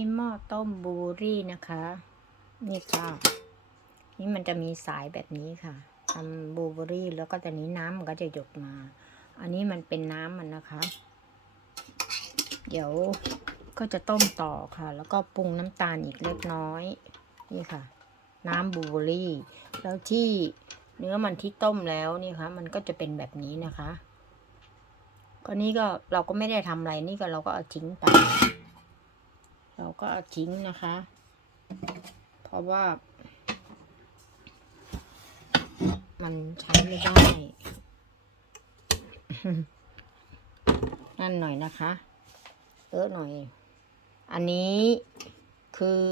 นี่หม้อต้มบูเบอรี่นะคะ นี่ค่ะนี่มันจะมีสายแบบนี้ค่ะทำบูเบอรี่แล้วก็ตอนนี้น้ำมันก็จะหยดมา อันนี้มันเป็นน้ำมันนะคะ เดี๋ยวก็จะต้มต่อค่ะ แล้วก็ปรุงน้ำตาลอีกเล็กน้อย นี่ค่ะ น้ำบูเบอรี่ แล้วที่เนื้อมันที่ต้มแล้วนี่ค่ะ มันก็จะเป็นแบบนี้นะคะก็นี่ก็เราก็ไม่ได้ทำอะไรนี่ก็เราก็เอาทิ้งไป เราก็ทิ้งนะคะ เพราะว่า มันใช้ไม่ได้ นั่นหน่อยนะคะเออหน่อย อันนี้คือ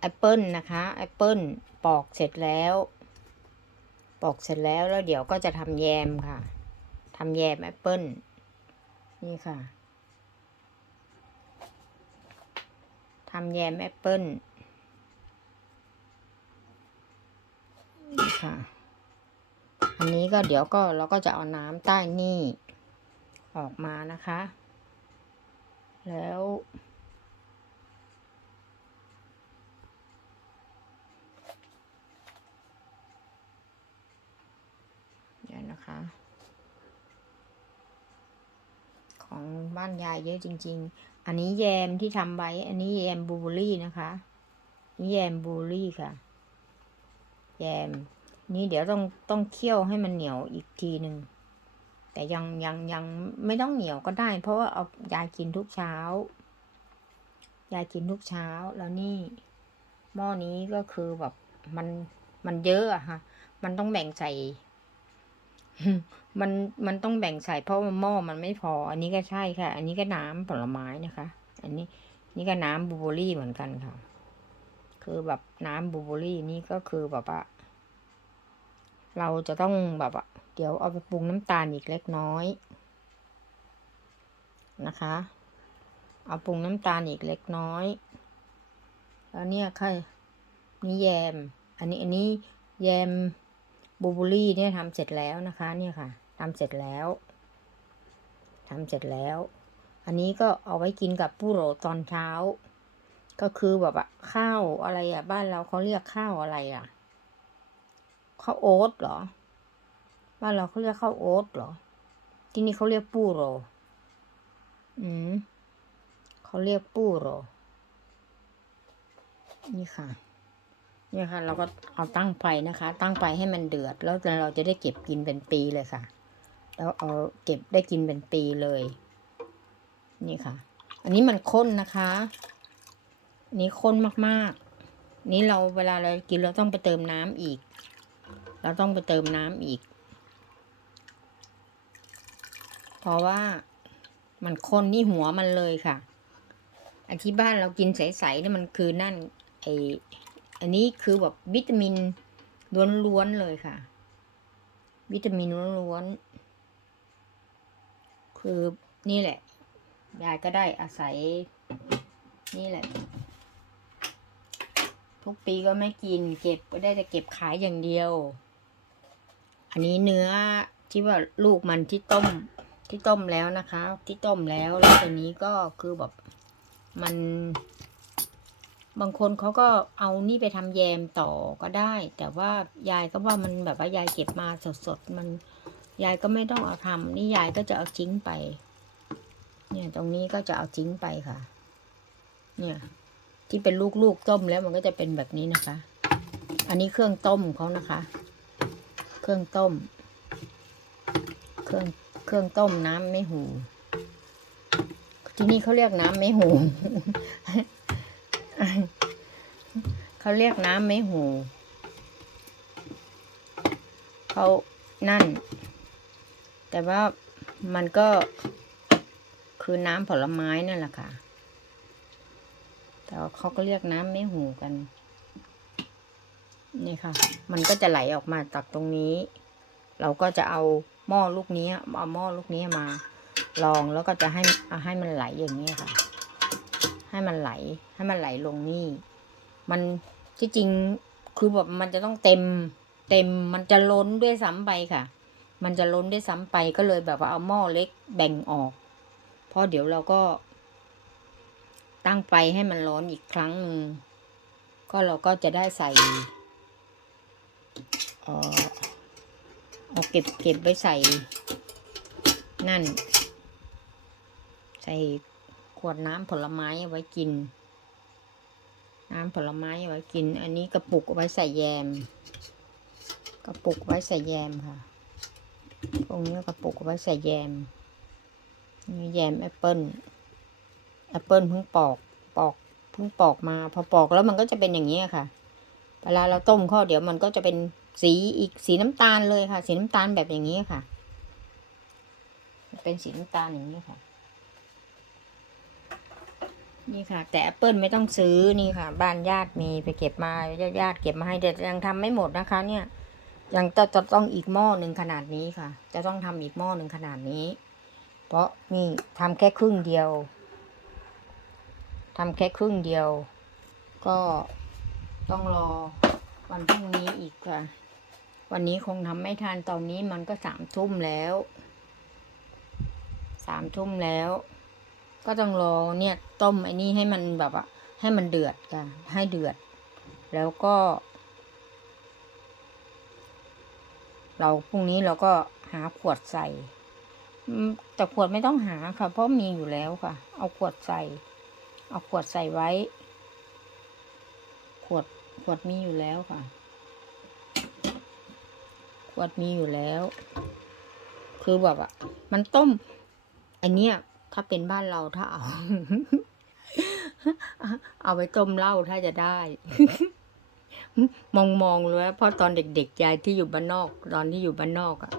แอปเปิลนะคะแอปเปิลปอกเสร็จแล้ว ปอกเสร็จแล้วแล้วเดี๋ยวก็จะทำแยมค่ะทำแยมแอปเปิลนี่ค่ะ ทำแยมแอปเปิ้ลค่ะ อันนี้ก็เดี๋ยวก็เราก็จะเอาน้ำใต้นี่ออกมานะคะ แล้ว เดี๋ยวนะคะ ของบ้านยายเยอะจริง ๆ อันนี้แยมที่ทำไว้ อันนี้แยมบลูเบอรี่นะคะนี่แยมบลูเบอรี่ค่ะ แยม นี่เดี๋ยวต้องต้องเคี่ยวให้มันเหนียวอีกทีหนึ่งแต่ยังยังยังไม่ต้องเหนียวก็ได้ เพราะว่าเอายายกินทุกเช้า ยายกินทุกเช้าแล้วนี่ หม้อนี้ก็คือแบบมันมันเยอะอะค่ะ มันต้องแบ่งใส่ มันมันต้องแบ่งใส่เพราะว่าหม้อมันไม่พอ อันนี้ก็ใช่ค่ะ อันนี้ก็น้ำผลไม้นะคะ อันนี้นี่ก็น้ำบูเบอรี่เหมือนกันค่ะ คือแบบน้ำบูเบอรี่นี่ก็คือแบบว่าเราจะต้องแบบว่าเดี๋ยวเอาไปปรุงน้ำตาลอีกเล็กน้อยนะคะ เอาปรุงน้ำตาลอีกเล็กน้อย แล้วเนี่ยค่ะนี่แยม อันนี้อันนี้แยม บูบอรี่เนี่ยทำเสร็จแล้วนะคะเนี่ยค่ะทำเสร็จแล้วทำเสร็จแล้ว อันนี้ก็เอาไว้กินกับปูโรตอนเช้า ก็คือแบบว่าข้าวอะไรอะบ้านเราเขาเรียกข้าวอะไรอะข้าวโอ๊ตเหรอ บ้านเราเขาเรียกข้าวโอ๊ตเหรอ ที่นี่เขาเรียกปูโร อืมเขาเรียกปูโร นี่ค่ะ นี่ค่ะ เราก็เอาตั้งไฟนะคะ ตั้งไฟให้มันเดือด แล้วเราจะได้เก็บกินเป็นปีเลยค่ะ แล้วเอาเก็บได้กินเป็นปีเลย นี่ค่ะ อันนี้มันข้นนะคะนี้ข้นมากๆ นี้เราเวลาเรากินเราต้องไปเติมน้ำอีก เราต้องไปเติมน้ำอีก เพราะว่ามันข้นที่หัวมันเลยค่ะอันที่บ้านเรากินใสๆนี่มันคือนั่นไอ อันนี้คือแบบวิตามินล้วนๆเลยค่ะ วิตามินล้วนๆคือนี่แหละ ยายก็ได้อาศัย นี่แหละ ทุกปีก็ไม่กิน เก็บก็ได้แต่เก็บขายอย่างเดียว อันนี้เนื้อที่ว่าลูกมันที่ต้มที่ต้มแล้วนะคะ ที่ต้มแล้วแล้วตัวนี้ก็คือแบบมัน บางคนเขาก็เอานี่ไปทำแยมต่อก็ได้ แต่ว่ายายก็ว่ามันแบบว่ายายเก็บมาสดๆมันยายก็ไม่ต้องเอาทำนี่ยายก็จะเอาจิ้งไป เนี่ยตรงนี้ก็จะเอาจิ้งไปค่ะ เนี่ย ที่เป็นลูกๆต้มแล้วมันก็จะเป็นแบบนี้นะคะ อันนี้เครื่องต้มเขานะคะ เครื่องต้ม เครื่องเครื่องต้มน้ำไม่หู ที่นี่เขาเรียกน้ำไม่หู เขาเรียกน้ำไม่หู เขานั่น แต่ว่ามันก็คือน้ำผลไม้นั่นแหละค่ะ แต่เขาก็เรียกน้ำไม่หูกัน นี่ค่ะ มันก็จะไหลออกมาจากตรงนี้ เราก็จะเอาหม้อลูกนี้เอาหม้อลูกนี้มาลองแล้วก็จะให้เอาให้มันไหลอย่างนี้ค่ะ ให้มันไหลให้มันไหลลงนี่ มันที่จริงคือแบบมันจะต้องเต็ม เต็มมันจะล้นด้วยซ้ำไปค่ะ มันจะล้นด้วยซ้ำไปก็เลยแบบว่าเอาหม้อเล็กแบ่งออก เพราะเดี๋ยวเราก็ ตั้งไฟให้มันร้อนอีกครั้งหนึ่งก็เราก็จะได้ใส่เออเอาเก็บเก็บไว้ใส่ นั่น ใส่ขวดน้ำผลไม้ไว้กิน น้ำผลไม้เอาไว้กิน อันนี้กระปุกเอาไว้ใส่แยม กระปุกไว้ใส่แยมค่ะตรงนี้กระปุกเอาไว้ใส่แยมนี่แยมแอปเปิ้ลแอปเปิ้ลเพิ่งปอกปอกเพิ่งปอกมา พอปอกแล้วมันก็จะเป็นอย่างนี้ค่ะ เวลาเราต้มข้าวเดี๋ยวมันก็จะเป็นสีอีกสีน้ำตาลเลยค่ะ สีน้ำตาลแบบอย่างนี้ค่ะ เป็นสีน้ำตาลอย่างนี้ค่ะ นี่ค่ะ แต่แอปเปิลไม่ต้องซื้อนี่ค่ะ บ้านญาติมีไปเก็บมาญาติญาติเก็บมาให้แต่ยังทำไม่หมดนะคะ เนี่ยยังจะจะต้องอีกหม้อหนึ่งขนาดนี้ค่ะ จะต้องทำอีกหม้อหนึ่งขนาดนี้ เพราะนี่ทำแค่ครึ่งเดียวทำแค่ครึ่งเดียว ก็ต้องรอวันพรุ่งนี้อีกค่ะ วันนี้คงทำไม่ทันตอนนี้มันก็สามทุ่มแล้วสามทุ่มแล้ว ก็ต้องรอเนี่ยต้มไอ้นี่ให้มันแบบว่าให้มันเดือดค่ะให้เดือด แล้วก็ เราพรุ่งนี้เราก็หาขวดใส่แต่ขวดไม่ต้องหาค่ะ เพราะมีอยู่แล้วค่ะ เอาขวดใส่ เอาขวดใส่ไว้ ขวดขวดมีอยู่แล้วค่ะ ขวดมีอยู่แล้ว คือแบบอะ มันต้มอันเนี้ย ถ้าเป็นบ้านเราถ้าเอา เอาไปต้มเหล้าถ้าจะได้ มองมองๆเลยเพราะตอนเด็กๆยายที่อยู่บ้านนอก ตอนที่อยู่บ้านนอกอะ่ะ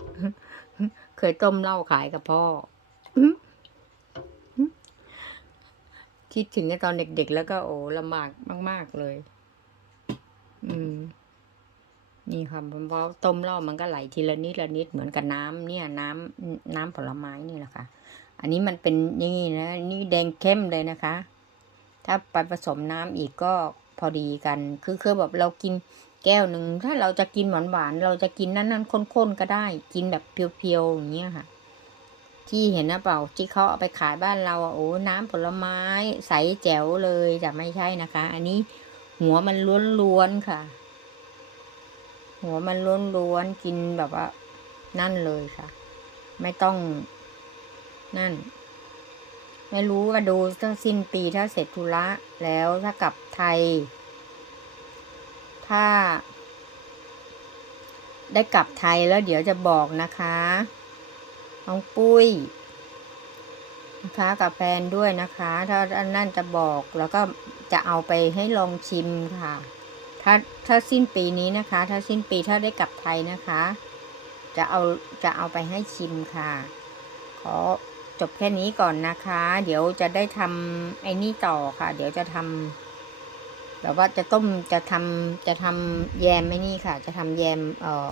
เคยต้มเหล้าขายกับพ่อคิดถึงตอนเด็กๆแล้วก็โอ้ลำบากมาก ๆเลย อืมนี่ค่ะเพราะต้มเหล้ามันก็ไหลทีละนิดละนิดเหมือนกับน้ำเนี่ยน้ำน้ำผลไม้นี่แหละค่ะ อันนี้มันเป็นนี่นะนี่แดงเข้มเลยนะคะ ถ้าไปผสมน้ำอีกก็พอดีกัน คือคือแบบเรากินแก้วหนึ่งถ้าเราจะกินหวานหวานเราจะกินนั่นนั่นข้นๆก็ได้ กินแบบเพียวๆอย่างเงี้ยค่ะ ที่เห็นนะเปล่าที่เขาเอาไปขายบ้านเราอะโอ้น้ำผลไม้ใสแจ๋วเลยแต่ไม่ใช่นะคะ อันนี้หัวมันล้วนๆค่ะ หัวมันล้วนๆกินแบบว่านั่นเลยค่ะ ไม่ต้อง นั่น ไม่รู้ว่าดูตั้งสิ้นปีถ้าเสร็จธุระแล้วถ้ากลับไทย ถ้า ได้กลับไทยแล้วเดี๋ยวจะบอกนะคะน้องปุ้ยนะคะกับแฟนด้วยนะคะ ถ้าอันนั่นจะบอกแล้วก็จะเอาไปให้ลองชิมค่ะ ถ้าถ้าสิ้นปีนี้นะคะ ถ้าสิ้นปีถ้าได้กลับไทยนะคะ จะเอาจะเอาไปให้ชิมค่ะ ขอ จบแค่นี้ก่อนนะคะ เดี๋ยวจะได้ทำไอ้นี่ต่อค่ะ เดี๋ยวจะทำแบบว่าจะต้มจะทำจะทำแยมไอ้นี่ค่ะ จะทำแยมเอ่อ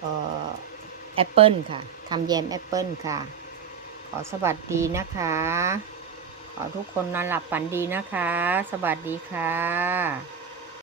เอ่อแอปเปิลค่ะทำแยมแอปเปิลค่ะ ขอสวัสดีนะคะ ขอทุกคนนอนหลับฝันดีนะคะ สวัสดีค่ะ